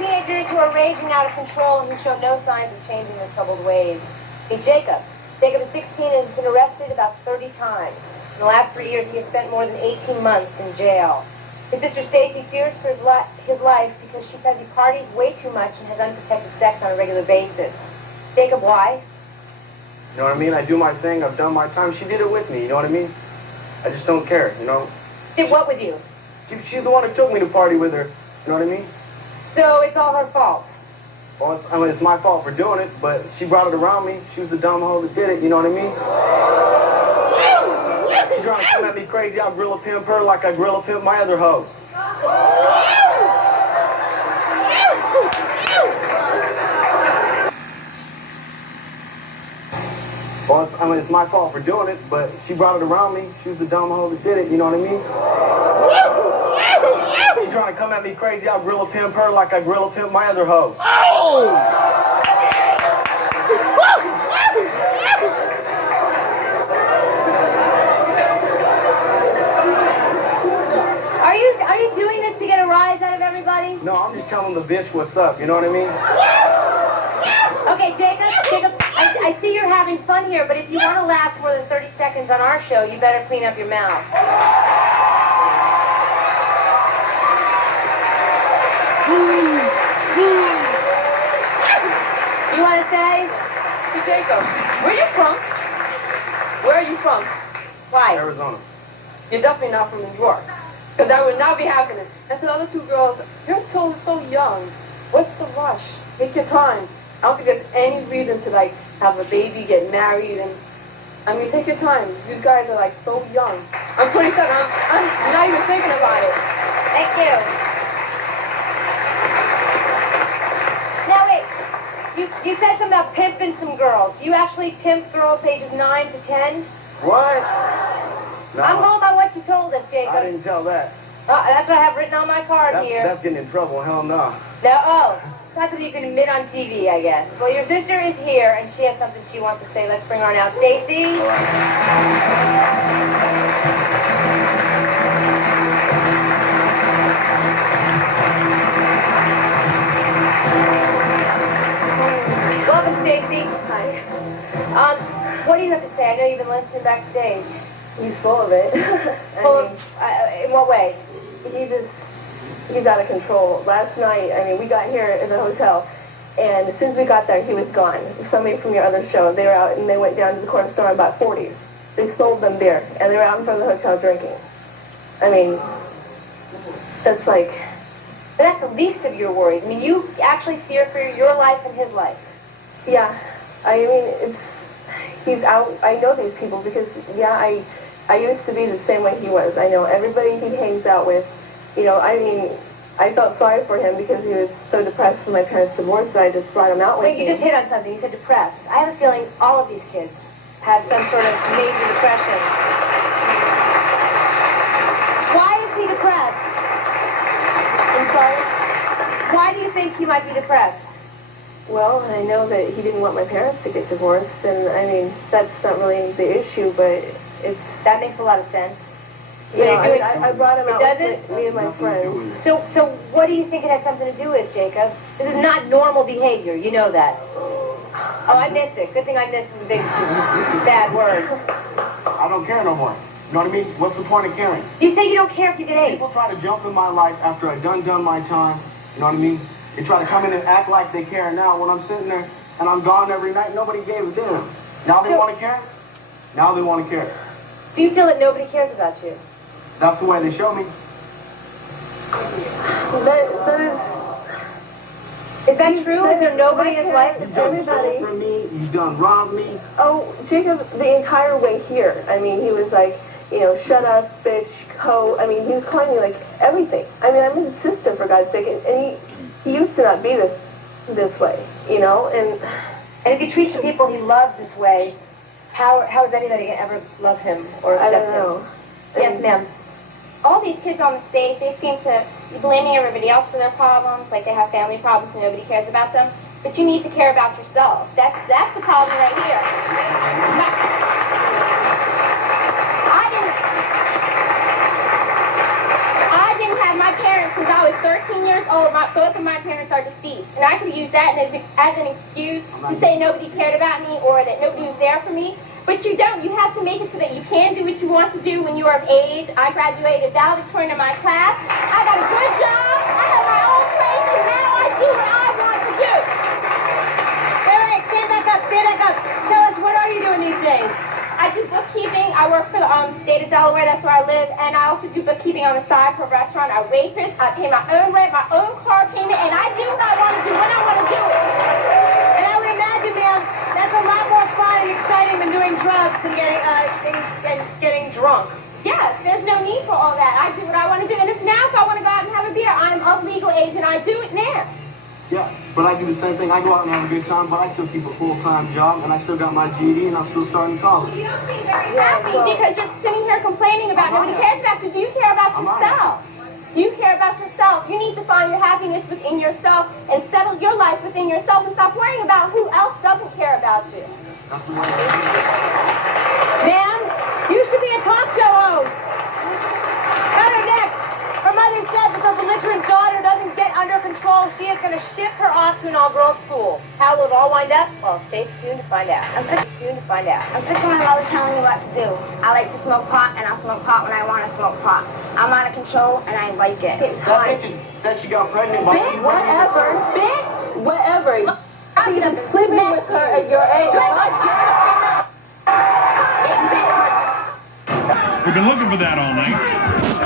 teenagers who are raging out of control and who show no signs of changing their troubled ways. Meet Jacob. Jacob is 16 and has been arrested about 30 times. In the last 3 years, he has spent more than 18 months in jail. His sister Stacy fears for his life because she says he parties way too much and has unprotected sex on a regular basis. Jacob, why? You know what I mean? I do my thing. I've done my time. She did it with me. You know what I mean? I just don't care, you know? Did what with you? She's the one who took me to party with her. You know what I mean? So it's all her fault? Well, it's my fault for doing it, but she brought it around me. She was the dumb hoe that did it, you know what I mean? She's trying to come at me crazy. I'll gorilla pimp her like I gorilla pimp my other hoes. Well, it's my fault for doing it, but she brought it around me. She was the dumb hoe that did it, you know what I mean? She's trying to come at me crazy. I'll gorilla pimp her like I gorilla pimp my other hoes. Are you doing this to get a rise out of everybody? No, I'm just telling the bitch what's up, you know what I mean? Okay, Jacob, I see you're having fun here, but if you want to last more than 30 seconds on our show, you better clean up your mouth. You want to say? Hey, Jacob, where you from? Where are you from? Why? Arizona. You're definitely not from New York. Because that would not be happening. And to the other two girls, you're so young. What's the rush? Take your time. I don't think there's any reason to, like, have a baby, get married, and... I mean, take your time. You guys are, like, so young. I'm 27. I'm not even thinking about it. Thank you. Now, wait. You said something about pimping some girls. You actually pimp girls ages 9 to 10? What? No, I'm going by what you told us, Jacob. I didn't tell that. That's what I have written on my card here. That's getting in trouble. Hell no. That's what you can admit on TV, I guess. Well, your sister is here, and she has something she wants to say. Let's bring her on out. Stacy? All right. Welcome, Stacy. Hi. What do you have to say? I know you've been listening backstage. He's full of it. In what way? He's out of control. Last night, we got here at the hotel, and as soon as we got there, he was gone. Somebody from your other show, they were out, and they went down to the corner store and bought 40s. They sold them beer, and they were out in front of the hotel drinking. That's like... But that's the least of your worries. You actually fear for your life and his life. Yeah. He's out. I know these people because, I used to be the same way he was. I know everybody he hangs out with. I felt sorry for him because he was so depressed when my parents divorced that I just brought him out with me. Wait, you just hit on something. You said depressed. I have a feeling all of these kids have some sort of major depression. Why is he depressed? I'm sorry? Why do you think he might be depressed? Well, I know that he didn't want my parents to get divorced, and that's not really the issue, but that makes a lot of sense. I brought him out with me and my friends. So what do you think it has something to do with, Jacob? This is not normal behavior. You know that. Oh, I missed it. Good thing I missed the big bad word. I don't care no more. You know what I mean? What's the point of caring? You say you don't care if you get AIDS. People try to jump in my life after I've done my time. You know what I mean? They try to come in and act like they care now when I'm sitting there and I'm gone every night. Nobody gave a damn. Now they want to care? Now they want to care. Do you feel that nobody cares about you? That's the way they show me. Is that true? Is there nobody in his life? You've done stole from me. You've done robbed me. Oh, Jacob, the entire way here. He was like, shut up, bitch, hoe. He was calling me like everything. I'm his sister, for God's sake. And he used to not be this way, and if he treats the people he loves this way, how is anybody going to ever love him or accept him? I don't know. Yes, ma'am. All these kids on the stage, they seem to be blaming everybody else for their problems, like they have family problems and nobody cares about them. But you need to care about yourself. That's the problem right here. I didn't have my parents since I was 13 years oh, both of my parents are deceased. And I could use that as an excuse to say nobody cared about me or that nobody was there for me. But you don't. You have to make it so that you can do what you want to do when you are of age. I graduated valedictorian in my class. I got a good job. I have my own place, and now I do what I want to do. Wait, stand back up, stand back up. Tell us, what are you doing these days? I do bookkeeping. I work for the state of Delaware. That's where I live. And I also do bookkeeping on the side for a restaurant. I waitress. I pay my own rent, my own car payment, and I do what I want to do when I want to do it. And I would imagine, ma'am, that's a lot more fun and exciting than doing drugs and getting drunk. Yes, there's no need for all that. I do what I want to do. And if I want to go out and have a beer, I'm of legal age and I do it now. Yeah, but I do the same thing. I go out and have a good time, but I still keep a full-time job, and I still got my GED, and I'm still starting college. You don't seem very happy because you're sitting here complaining about nobody cares about you. Do you care about yourself? Do you care about yourself? You need to find your happiness within yourself and settle your life within yourself and stop worrying about who else doesn't care about you. That's the way. Ma'am, you should be a talk show host. Counter next. Her mother said that the belligerent daughter doesn't get under control. She is going to ship her off to an all-girls school. How will it all wind up? Well, stay tuned to find out. I'm sick of my mother telling me what to do. I like to smoke pot, and I'll smoke pot when I want to smoke pot. I'm out of control, and I like it. That bitch just said she got pregnant by Bitch, whatever. Bitch, whatever. I'm even sleeping with her at your age. We've been looking for that all night.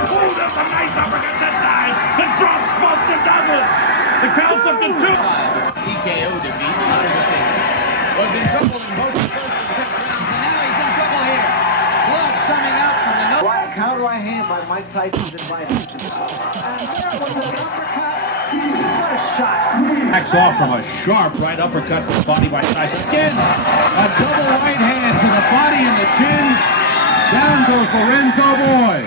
Oh, that's a nice uppercut that time. The drop spoke to double. The count's up to 2. TKO defeat, not a decision. Was in trouble in both the first and second rounds, and now he's in trouble here. Blood coming out from the nose. Counter right hand by Mike Tyson's advice. And there was an uppercut. What a shot. Backs off from a sharp right uppercut to the body by Tyson. Again, a double right hand to the body and the chin. Down goes Lorenzo Boy.